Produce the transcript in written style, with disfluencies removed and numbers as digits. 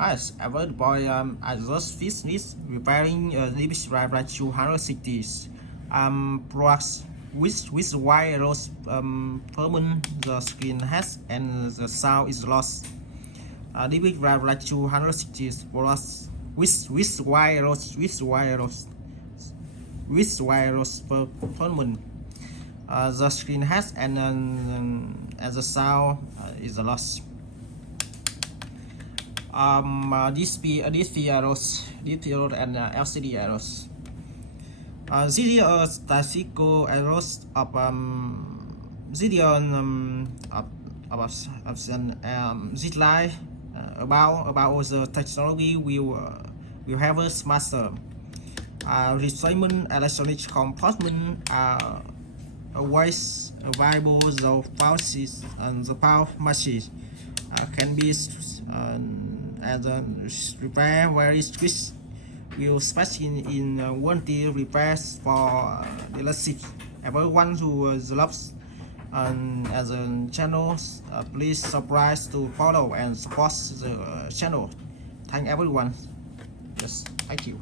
As ever boy, I just finished repairing this DriveRack 260 products with wireless permanent the screen has and the sound is lost. This DriveRack 260 products with wireless permanent. The screen has and the sound is lost. Display arrows and LCD arrows. These are statistical arrows of this line about the technology will have a master. Refinement electronic compartment always available. The power and the power machine can be as a repair very strict. Will specify in warranty repairs for dealership. Everyone who loves as a channel, please subscribe to follow and support the channel. Thank everyone. Yes, thank you.